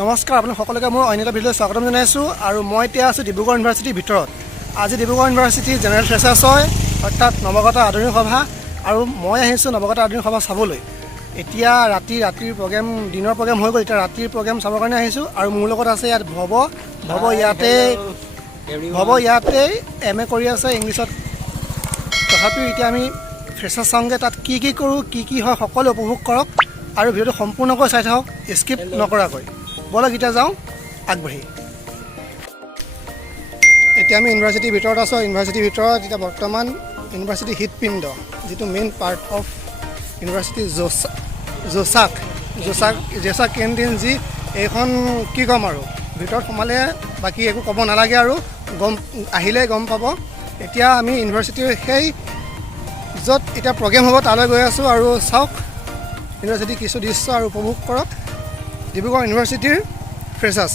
নমস্কাৰ আপোনালোক সকলোকে মই অন্য এটা ভিডিঅ'লৈ স্বাগতম জনাইছোঁ আৰু মই এতিয়া আছোঁ ডিব্ৰুগড় ইউনিভাৰ্চিটিৰ ভিতৰত। আজি ডিব্ৰুগড় ইউনিভাৰ্চিটিৰ জেনেৰেল ফ্ৰেছাৰ্ছ হয়, অৰ্থাৎ নৱাগত আদৰণি সভা, আৰু মই আহিছোঁ নৱাগত আদৰণি সভা চাবলৈ। এতিয়া ৰাতিৰ প্ৰগ্ৰেম, দিনৰ প্ৰগ্ৰেম হৈ গ'ল, এতিয়া ৰাতিৰ প্ৰগ্ৰেম চাবৰ কাৰণে আহিছোঁ। আৰু মোৰ লগত আছে ইয়াত ভৱ ইয়াতেই MA কৰি আছে ইংলিছত। তথাপিও এতিয়া আমি ফ্ৰেছাৰ্ছ চাওঁগৈ, তাত কি কৰোঁ, কি হয় সকলো উপভোগ কৰক আৰু ভিডিঅ'টো সম্পূৰ্ণকৈ চাই থাকক, স্কিপ নকৰাকৈ। ব'লক এতিয়া যাওঁ আগবাঢ়ি। এতিয়া আমি ইউনিভাৰ্চিটিৰ ভিতৰত আছোঁ। ইউনিভাৰ্চিটিৰ ভিতৰত এতিয়া বৰ্তমান ইউনিভাৰ্চিটিৰ হৃদপিণ্ড, যিটো মেইন পাৰ্ট অফ ইউনিভাৰ্চিটি জোচাক কেণ্টিন, যি এইখন কি ক'ম আৰু ভিতৰত সোমালে বাকী একো ক'ব নালাগে আৰু আহিলেই গম পাব। এতিয়া আমি ইউনিভাৰ্চিটিৰ সেই য'ত এতিয়া প্ৰগ্ৰেম হ'ব তালৈ গৈ আছোঁ আৰু চাওক ইউনিভাৰ্চিটিৰ কিছু দৃশ্য আৰু উপভোগ কৰক ডিব্ৰুগড় ইউনিভাৰ্চিটিৰ ফ্ৰেছাৰ্ছ।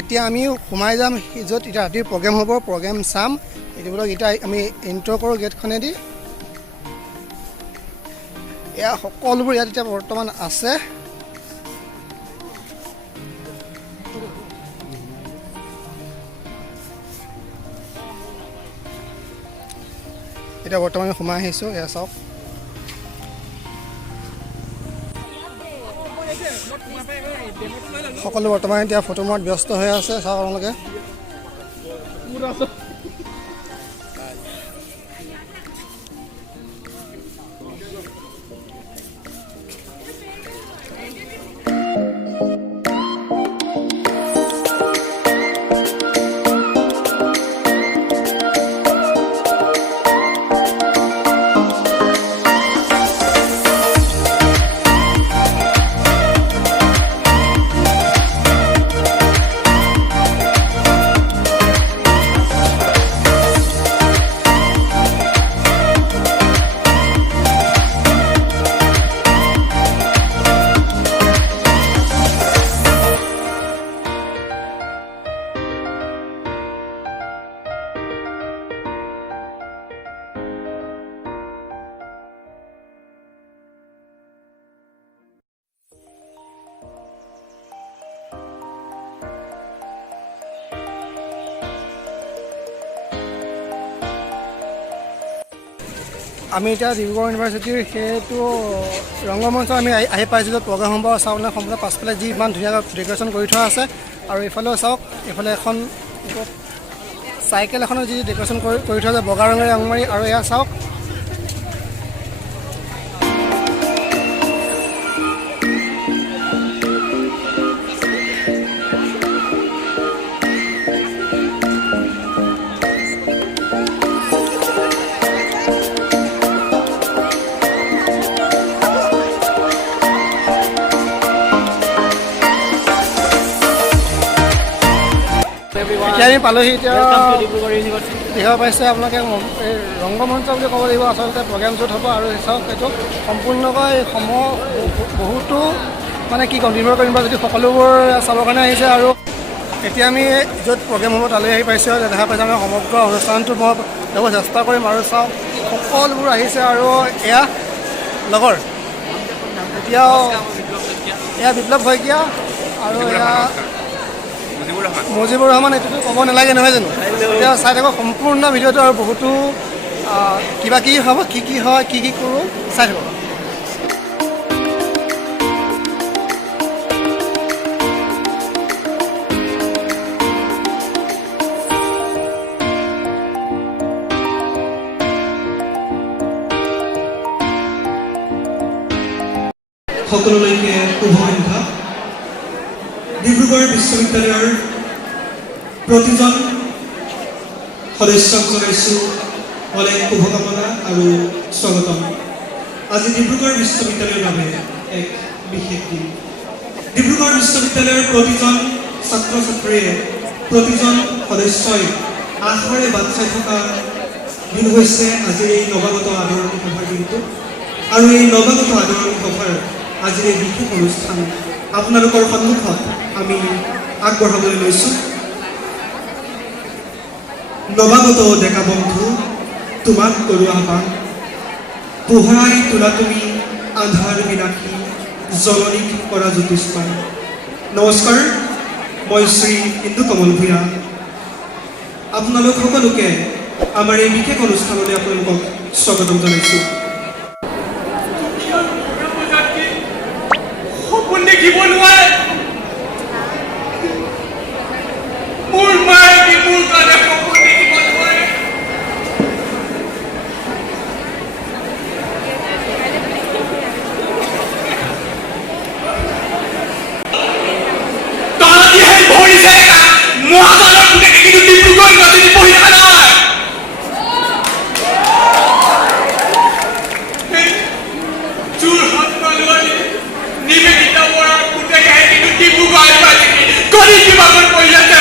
এতিয়া আমি সোমাই যাম য'ত এতিয়া ৰাতিৰ প্ৰগ্ৰেম হ'ব, প্ৰগ্ৰেম চাম। এইবিলাক এতিয়া আমি এণ্টাৰ কৰোঁ গেটখনেদি। এয়া সকলোবোৰ ইয়াত এতিয়া বৰ্তমান আছে। এতিয়া বৰ্তমান সোমাই আহিছোঁ, এয়া চাওক। সকলো বৰ্তমান এতিয়া ফটো মৰাত ব্যস্ত হৈ আছে, চাওক আপোনালোকে। আমি এতিয়া ডিব্ৰুগড় ইউনিভাৰ্চিটিৰ সেইটো ৰংগমঞ্চ আমি আহি পাইছোঁ, য'ত প্ৰগ্ৰেম হ'ব। চাওক মানে সম্পূৰ্ণ পাছফালে যি ইমান ধুনীয়াকৈ ডেক'ৰেশ্যন কৰি থোৱা আছে। আৰু এইফালেও চাওক, এইফালে এখন চাইকেল এখনৰ যি ডেক'ৰেশ্যন কৰি থোৱা আছে বগা ৰঙেৰে ৰং মাৰি। আৰু এয়া চাওক এতিয়া আমি পালোহি। এতিয়া দেখিব পাইছে আপোনালোকে এই ৰংগমঞ্চ বুলি ক'ব লাগিব আচলতে প্ৰগ্ৰেম য'ত হ'ব। আৰু চাওক এইটো সম্পূৰ্ণকৈ বহুতো মানে কি ক'ম, ডিব্ৰুগড় ইউনিভাৰ্চিটি সকলোবোৰ চাবৰ কাৰণে আহিছে। আৰু এতিয়া আমি য'ত প্ৰগ্ৰেম হ'ব তালৈ আহি পাইছোঁ। দেখা পাইছোঁ আমি সমগ্ৰ অনুষ্ঠানটো মই ল'ব চেষ্টা কৰিম। আৰু চাওক সকলোবোৰ আহিছে আৰু এয়া লগৰ, এতিয়াও এয়া বিপ্লৱ শইকীয়া আৰু এয়া মুজিবুৰ ৰহমান। এইটোতো ক'ব নালাগে নহয় জানো? এতিয়া চাই থাকক সম্পূৰ্ণ ভিডিঅ'টো, আৰু বহুতো কিবা কি হ'ব, কি হয়, কি কৰোঁ, চাই থাকক। সকলোলৈকে শুভ সন্ধ্যা। ডিব্ৰুগড় বিশ্ববিদ্যালয়ৰ প্ৰতিজন সদস্যক জনাইছোঁ অনেক শুভকামনা আৰু স্বাগতম। আজি ডিব্ৰুগড় বিশ্ববিদ্যালয়ৰ বাবে এক বিশেষ দিন। ডিব্ৰুগড় বিশ্ববিদ্যালয়ৰ প্ৰতিজন ছাত্ৰ ছাত্ৰীয়ে, প্ৰতিজন সদস্যই আশাৰে বাট চাই থকা দিন হৈছে আজিৰ এই নৱাগত আদৰণি সভাৰ দিনটো। আৰু এই নৱাগত আদৰণি সভাৰ আজিৰ এই বিশেষ অনুষ্ঠান আপোনালোকৰ সন্মুখত আমি আগবঢ়াবলৈ লৈছোঁ। নৱাগত ডেকা বন্ধু তোমাক কৰোঁ আহ্বান পোহৰাই তোলা তুমি আন্ধাৰ বিনাশী জলনিক কৰা জ্যোতিষ্মান নমস্কাৰ মই শ্ৰী ইন্দু কমল ভূঞা আপোনালোক সকলোকে আমাৰ এই বিশেষ অনুষ্ঠানলৈ আপোনালোকক স্বাগতম জনাইছোঁ সপোন দেখিব নোৱাৰে মোৰ মায়ে কি মোৰ কাৰণে সপোন দেখিব নোৱাৰে তাহাঁতিহে ধৰিছে মহাকালৰ পুতেকে কিন্তু ডিব্ৰুগড় নদীত পঢ়ি থকা নাই যোৰহাট মালোৱাৰী নিবেদিতা বৰাৰ পুতেকে কিন্তু ডিব্ৰুগড় পাইছে কণী বিভাগত পঢ়ি আছে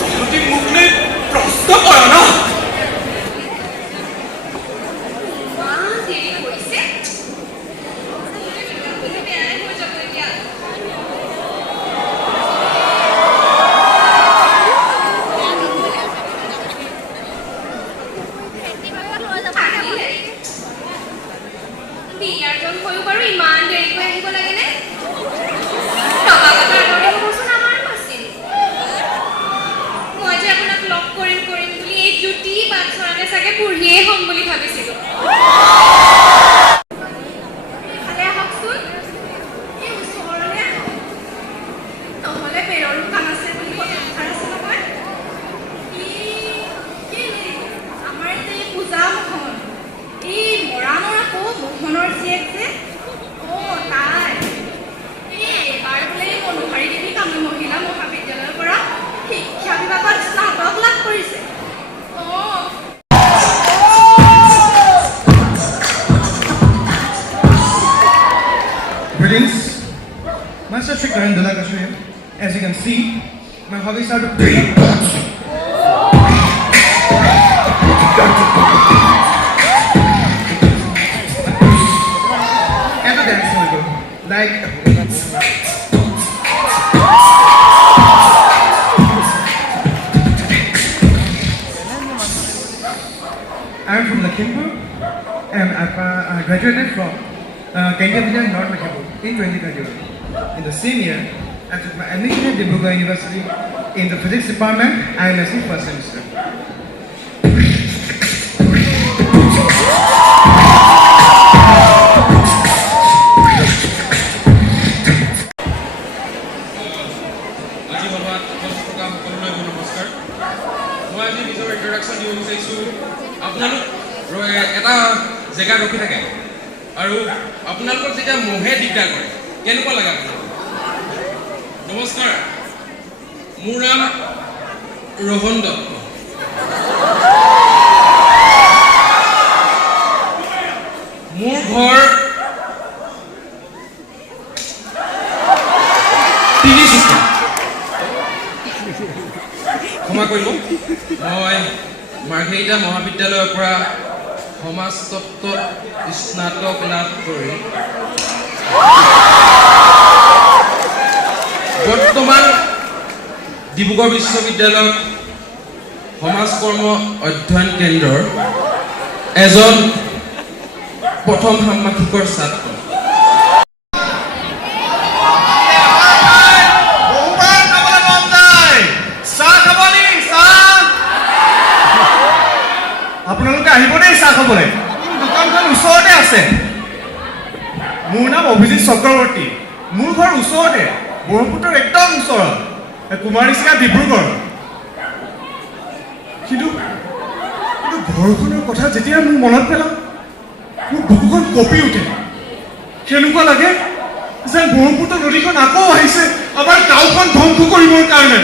তহঁতি মোকলৈ প্ৰশ্ন কৰ ন Greetings, Master Shri Karan Dalakashri. As you can see, my hobbies are to play and to dance also. Like I am from Lakhimpur and I graduated from Kenya Vijay North Lakhimpur in 2021. In the same year, I took my admission at Dibrugarh University in the physics department. I am in first semester. আজি বলবাত উপস্থিত থকা সকলোলৈ মোৰ নমস্কাৰ মই আজি নিজৰ introduction দিব বিচাৰিছোঁ আপোনালোক এটা জেগাত ৰখি থাকে আৰু আপোনালোকক যেতিয়া মহে দিগদাৰ কৰে কেনেকুৱা লাগে আপোনালোক নমস্কাৰ মোৰ নাম ৰোহন দত্ত মোৰ ঘৰ তিনিচুকীয়া ক্ষমা কৰিব মই মাৰ্ঘেৰিটা মহাবিদ্যালয়ৰ পৰা সমাজ তত্ত্বত স্নাতক লাভ কৰি বৰ্তমান ডিব্ৰুগড় বিশ্ববিদ্যালয়ত সমাজ কৰ্ম অধ্যয়ন কেন্দ্ৰৰ এজন প্ৰথম ষান্মাসিকৰ ছাত্ৰ আপোনালোকে আহিব দেই চাহ খাবলৈ দোকানখন ওচৰতে আছে মোৰ নাম অভিজিত চক্ৰৱৰ্তী মোৰ ঘৰ ওচৰতে ব্ৰহ্মপুত্ৰৰ একদম ওচৰত কুমাৰীচিকা ডিব্ৰুগড় কিন্তু ঘৰখনৰ কথা যেতিয়া মোৰ মনত পেলাওঁ মোৰ বুকুখন কঁপি উঠে কেনেকুৱা লাগে যেন ব্ৰহ্মপুত্ৰ নদীখন আকৌ আহিছে আমাৰ গাঁওখন ধ্বংস কৰিবৰ কাৰণে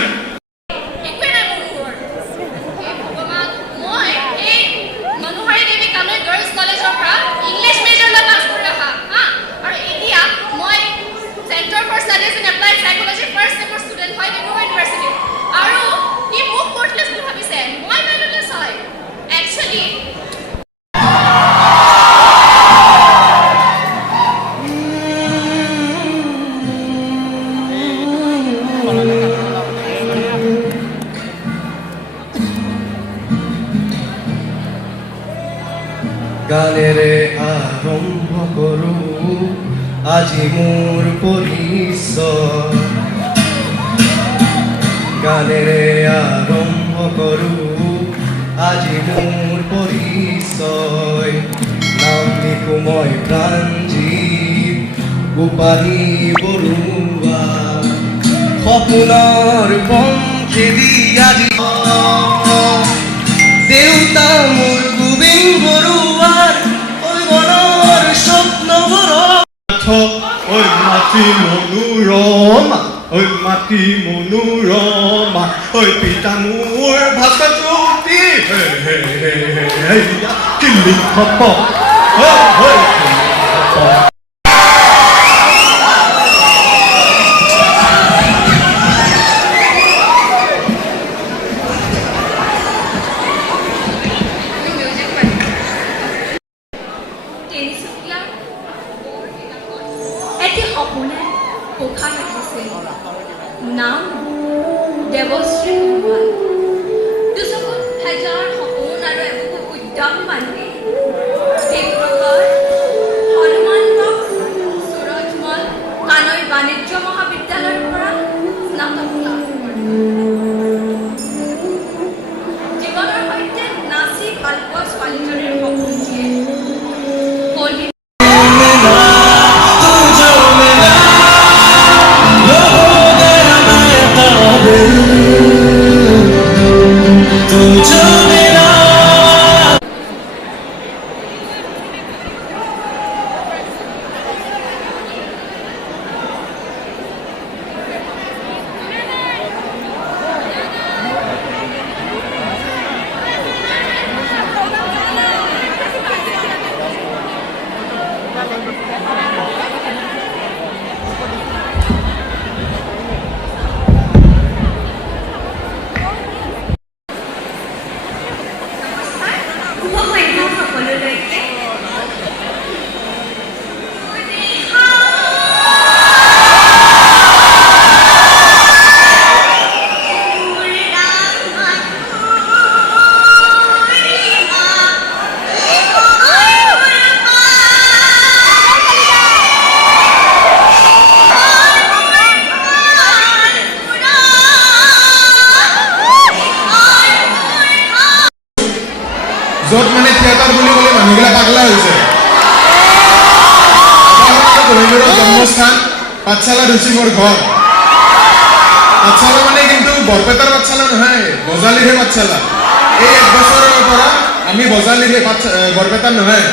গানেৰে আৰম্ভ কৰোঁ আজি মোৰ পৰিচয় গানেৰে আৰম্ভ কৰোঁ আজি মোৰ পৰিচয় নাম লিখো মই প্ৰাণজীৱ উপাধি বৰুৱা সপোনৰ পংখেদি আজি দেউতা মোৰ গোবিন বৰুৱাৰ ঐ স্বপ্নবোৰ ঐ মাটি মনোৰমা ঐ মাটি মনোৰমা ঐ পিতা মোৰ ভাষাজ্যোতি কিল্লি খপ এটি সপোনে পোখা ৰাখিছিল নাম দেৱশ্ৰী সোণোৱাল দুচকুত হাজাৰ সপোন আৰু এবুকু উদ্যম বান্ধি ডিব্ৰুগড় হনুমানগড় সুৰজমল কানৈ বাণিজ্য মহাবিদ্যালয়ৰ পৰা স্নাতক লাভ কৰে জীৱনৰ সৈতে নাচি ভাল পোৱা ছোৱালীজনীৰ সপোন দিয়ে কলি য'ত মানে থিয়েটাৰ বুলি ক'লে মানুহবিলাক পাগলা হৈছে জন্মস্থান পাঠশালাত হৈছে মোৰ ঘৰ পাঠশালা মানে কিন্তু বৰপেটাৰ পাঠশালা নহয় বজালীৰহে পাঠশালা এই 1 বছৰৰ পৰা আমি বজালীৰহে বৰপেটাৰ নহয়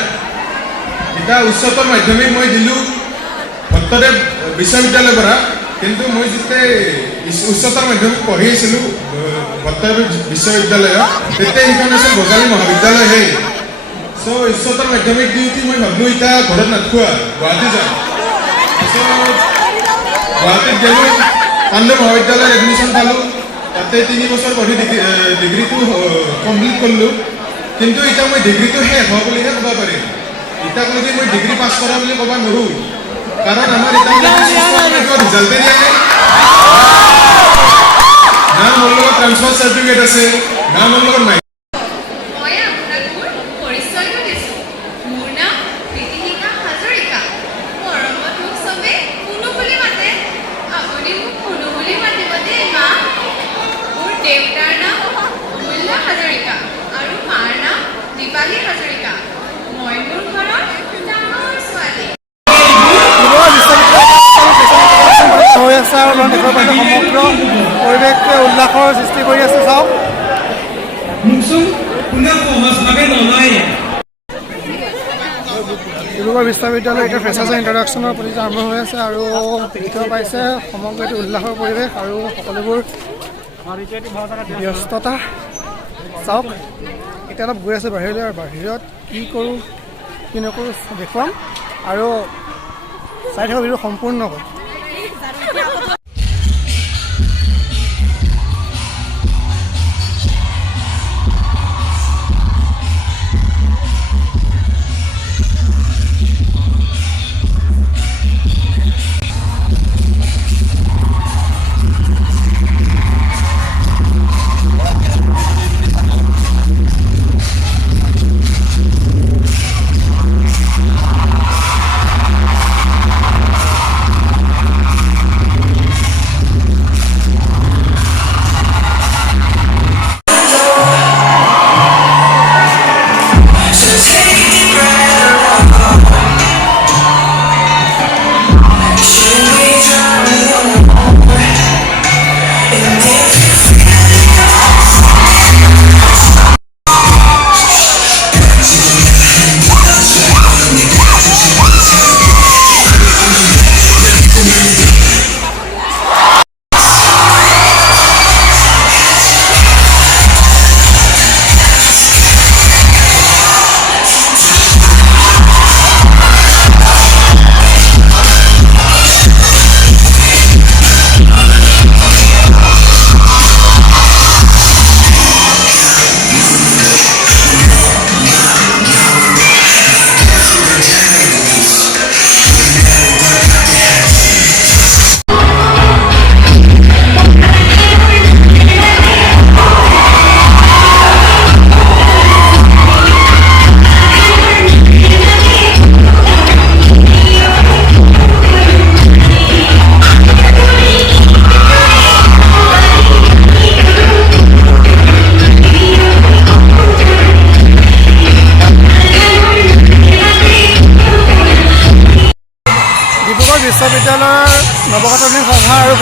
এতিয়া উচ্চতৰ মাধ্যমিক মই দিলোঁ ভট্টদেৱ বিশ্ববিদ্যালয়ৰ পৰা কিন্তু মই যেতিয়া উচ্চতৰ মাধ্যমিক পঢ়ি আছিলোঁ ভট্টদেৱ বিশ্ববিদ্যালয়ত তেতিয়া সেইখন আছিল বজালী মহাবিদ্যালয়হে চ' উচ্চতৰ মাধ্যমিক দি উঠি মই ভাবিলোঁ এতিয়া ঘৰত নাথাকোঁ গুৱাহাটী যাম গুৱাহাটীত গ'লোঁ পাণ্ডু মহাবিদ্যালয়ত এডমিশ্যন পালোঁ তাতে 3 বছৰ পঢ়ি ডিগ্ৰীটো কমপ্লিট কৰিলোঁ কিন্তু এতিয়া মই ডিগ্ৰীটো শেষ হোৱা বুলিহে ক'ব পাৰিম এতিয়ালৈকে মই ডিগ্ৰী পাছ কৰা বুলি ক'ব নোৱাৰোঁ কাৰণ আমাৰ এতিয়া ৰিজাল্টে দিয়া নাই না মোৰ লগত ট্ৰান্সফাৰ চাৰ্টিফিকেট আছে না মোৰ লগত নাই মই আপোনাক মোৰ পৰিচয়টো দিছোঁ মোৰ নাম প্ৰীতিশিখা হাজৰিকা মৰমত মোক চবে কুনু বুলি মাতে আপুনি মোক কুনু বুলি মাতিব দেই মা মোৰ দেউতাৰ নাম অমূল্য হাজৰিকা আৰু মাৰ নাম দীপালী হাজৰিকা মই মোৰ ঘৰৰ ডাঙৰ ছোৱালী হৈ আছে আৰু দেশৰ বাবে সমগ্ৰ পৰিৱেশটোৱে উল্লাসৰ সৃষ্টি কৰি আছে চাওক ডিব্ৰুগড় বিশ্ববিদ্যালয় এতিয়া ফ্ৰেচাৰ্ছৰ ইণ্ট্ৰডাকশ্যনৰ প্ৰতিযোগিতা আৰম্ভ হৈ আছে আৰু দেখিব পাইছে সমগ্ৰ এইটো উল্লাসৰ পৰিৱেশ আৰু সকলোবোৰ ব্যস্ততা চাওক এতিয়া অলপ গৈ আছে বাহিৰলৈ আৰু বাহিৰত কি কৰোঁ কি নকৰোঁ দেখুৱাম আৰু চাই থাকক ভিডিঅ' সম্পূৰ্ণকৈ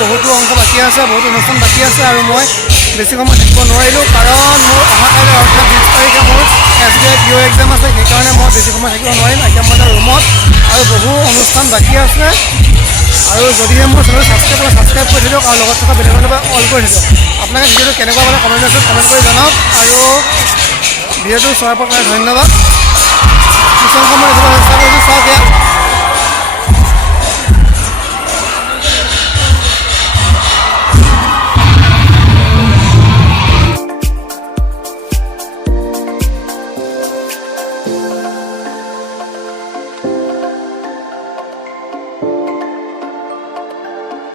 বহুতো অংশ বাকী আছে, বহুতো অনুষ্ঠান বাকী আছে আৰু মই বেছি সময় থাকিব নোৱাৰিলোঁ, কাৰণ মোৰ অহা কাইলৈ অৰ্থাৎ 20 তাৰিখে মোৰ SBI PO এক্সাম আছে। সেইকাৰণে মই বেছি সময় থাকিব নোৱাৰিম। এতিয়া মই এটা ৰুমত আৰু বহু অনুষ্ঠান বাকী আছে। আৰু যদিহে মোৰ চেনেল ছাবস্ক্ৰাইব কৰি দিয়ক আৰু লগত থকা বেলেগৰ লগত অল কৰি দিয়ক। আপোনালোকে ভিডিঅ'টো কেনেকুৱা পালে কমেণ্ট বক্সত কমেণ্ট কৰি জনাওক আৰু ভিডিঅ'টো চোৱাৰ বাবে ধন্যবাদ। কিছু সময় চেষ্টা কৰিছোঁ, চাওক ইয়াত